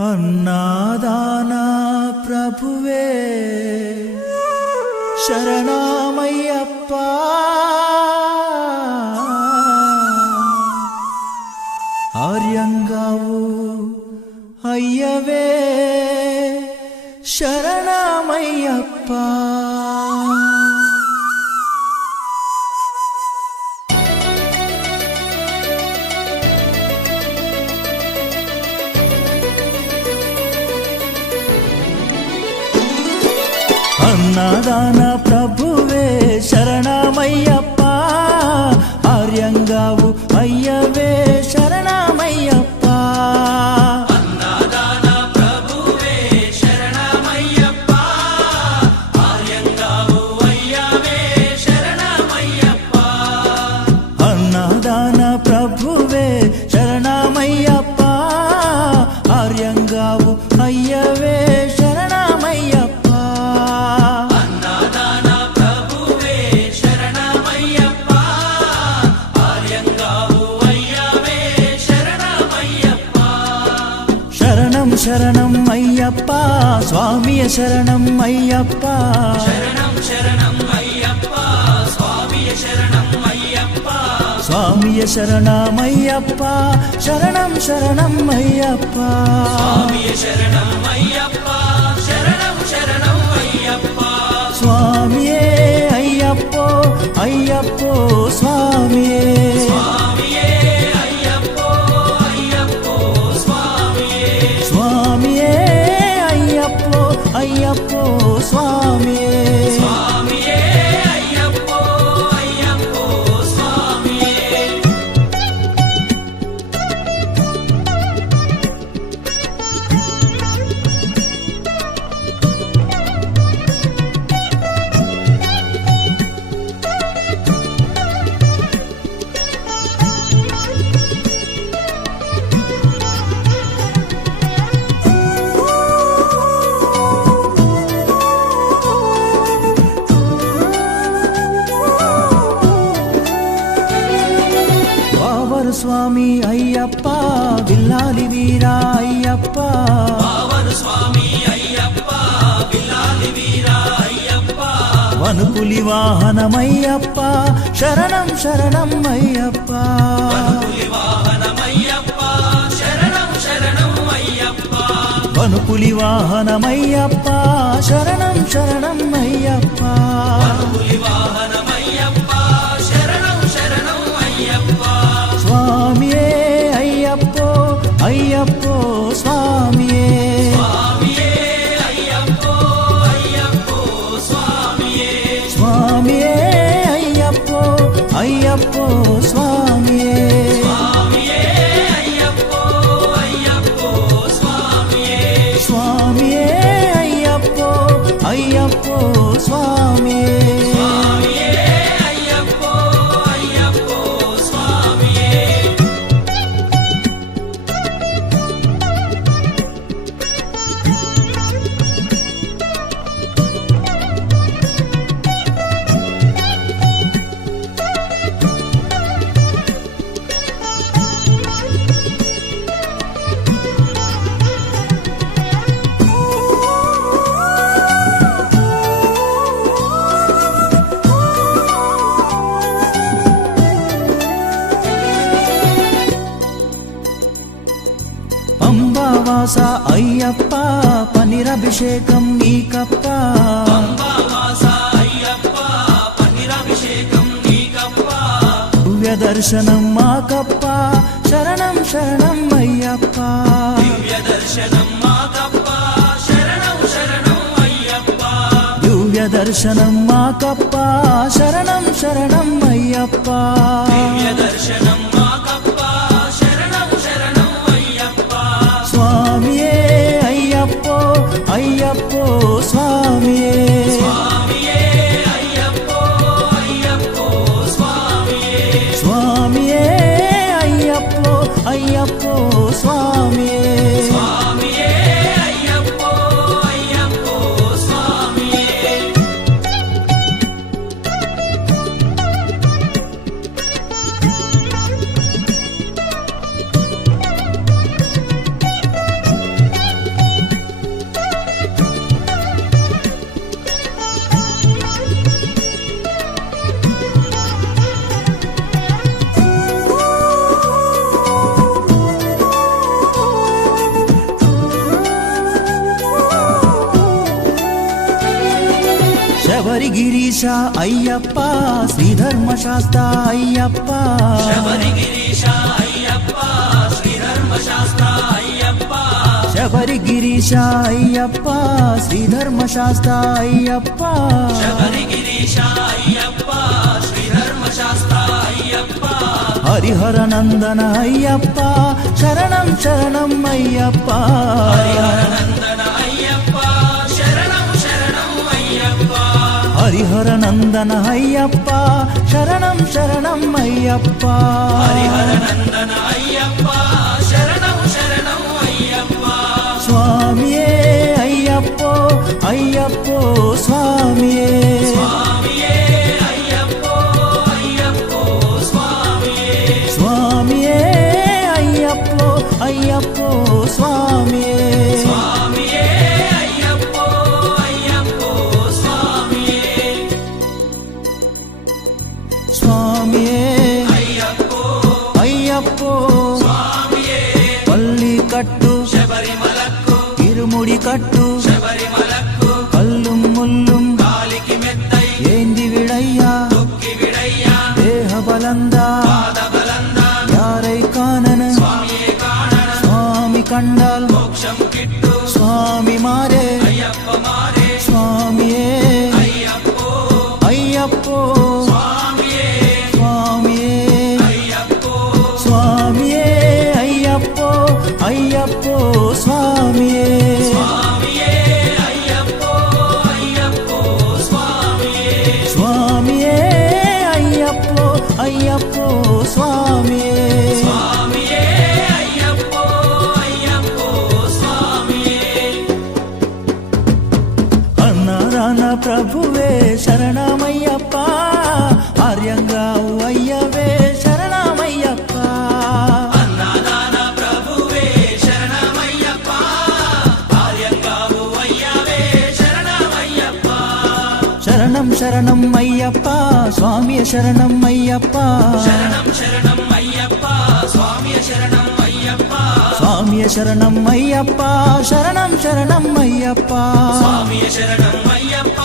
అన్నాదాన ప్రభువే శరణమయ్యప్ప ఆర్యంగావు అయ్యవే శరణమయ్యప్ప అన్నదాన ప్రభువే శరణమయ్యప్ప ఆర్యంగావు అయ్యవే శరణమయ్యప్ప అన్నదాన ప్రభువే శరణమయ్యప్ప ఆర్యంగావు అయ్యవే శరణమయ్యప్ప అన్నదాన ప్రభువే శరణమయ్యప్ప ఆర్యంగావు అయ్యవే శరణం అయ్యప్ప స్వామియ శరణం అయ్యప్ప శరణం శరణం అయ్యప్ప స్వామియ శరణం అయ్యప్ప స్వామియ శరణమయ్యప్ప శరణం శరణం అయ్యప్ప స్వామియ శరణం అయ్యప్ప శరణం శరణం అయ్యప్ప స్వామియే అయ్యప్పో అయ్యప్పో స్వామియే అయ్యప్పో స్వామియే స్వామియే అయ్యప్పో అయ్యప్పో స్వామియే స్వామి అయ్యప్ప విల్లాలి వీరా అయ్యప్ప పావన స్వామి అయ్యప్ప విల్లాలి వీరా అయ్యప్ప వనుపులి వాహనమయ్యప్ప శరణం శరణం అయ్యప్ప వనుపులి వాహనమయ్యప్ప శరణం శరణం అయ్యప్ప వనుపులి వాహనమయ్యప్ప శరణం శరణం అయ్యప్ప వనుపులి వాహనమయ్యప్ప శరణం శరణం అయ్యప్ప స్వామియే అయ్యప్పో అయ్యప్పో స్వామియే స్వామియే అయ్యప్పో అయ్యప్పో స్వామియే స్వామియే అయ్యప్పో అయ్యప్పో స్వామియే స్వామియే అయ్యప్పో అయ్యప్పో స్వామియే స్వామియే అయ్యప్పో అయ్యప్పో స్వామియే స్వామియే అయ్యప్పో అయ్యప్పో స్వామియే పంబావాస అయ్యప్ప పనిరభిషేకం నీకప్ప పంబావాస అయ్యప్ప పన్నీరాభిషేకం నీకప్ప దివ్య దర్శనం మాకప్ప శరణం శరణం అయ్యప్ప దివ్య దర్శనం మాకప్ప శరణం శరణం అయ్యప్ప దివ్య దర్శనం మాకప్ప శరణం శరణం అయ్యప్ప దివ్య దర్శనం మాకప్ప శరణం శరణం అయ్యప్ప స్వామియే అయ్యప్పో అయ్యప్పో స్వామియే స్వామియే అయ్యప్పో అయ్యప్పో స్వామియే స్వామియే అయ్యప్పో అయ్యప్పో స్వామియే స్వామియే అయ్యప్పో అయ్యప్పో స్వామియే శబరిగిరీశ అయ్యప్ప శ్రీధర్మశాస్త్ర అయ్యప్ప శబరిగిరీశ అయ్యప్ప శ్రీధర్మశాస్త్ర అయ్యప్ప శబరిగిరీశ అయ్యప్ప శ్రీధర్మశాస్త్ర అయ్యప్ప శబరిగిరీశ అయ్యప్ప శ్రీధర్మశాస్త్ర అయ్యప్ప హరిహర నందన అయ్యప్ప శరణం శరణం అయ్యప్ప హరిహర నందన అయ్యప్ప శరణం శరణం అయ్యప్ప హరిహర నందన అయ్యప్ప శరణం శరణం అయ్యప్ప హరిహర నందన అయ్యప్ప శరణం శరణం అయ్యప్ప స్వామియే అయ్యప్పో అయ్యప్పో స్వామియే స్వామియే అయ్యప్పో అయ్యప్పో స్వామియే స్వామియే అయ్యప్పో అయ్యప్పో స్వామియే స్వామియే అయ్యప్పో అయ్యప్పో స్వామియే స్వామియే అయ్యప్పో అయ్యప్పో స్వామియే పల్లి కట్టు శబరిమలకు ఇరుముడి కట్టు శబరిమలకు కల్లుం ముల్లుం కాలికి మెత్తై ఏంది విడయ్యా తొక్కి విడయ్యా దేహ బలందా పాద బలందా యారై కానన స్వామియే కాణన స్వామి కండాల్ మోక్షం కిట్టు స్వామి మారే అయ్యప్ప మారే స్వామియే అయ్యప్పో అయ్యప్పో స్వామియే స్వామియే అయ్యప్పో స్వామియే అయ్యప్పో అయ్యప్పో స్వామియే స్వామియే అయ్యప్పో అయ్యప్పో స్వామియే స్వామియే అయ్యప్పో అయ్యప్పో స్వామియే స్వామియే అయ్యప్పో అయ్యప్పో స్వామియే అన్నారాన ప్రభువే శరణమయ్యప్ప ఆర్యంగా అయ్యవే శరణమయ్యప్ప అన్నదాన ప్రభువే శరణమయ్యప్ప ఆర్యంగావు అయ్యవే శరణమయ్యప్ప శరణం శరణం అయ్యప్ప స్వామియ శరణం అయ్యప్ప శరణం శరణం అయ్యప్ప స్వామియ శరణం అయ్యప్ప స్వామియ శరణం అయ్యప్ప శరణం శరణం అయ్యప్ప స్వామియ శరణం అయ్యప్ప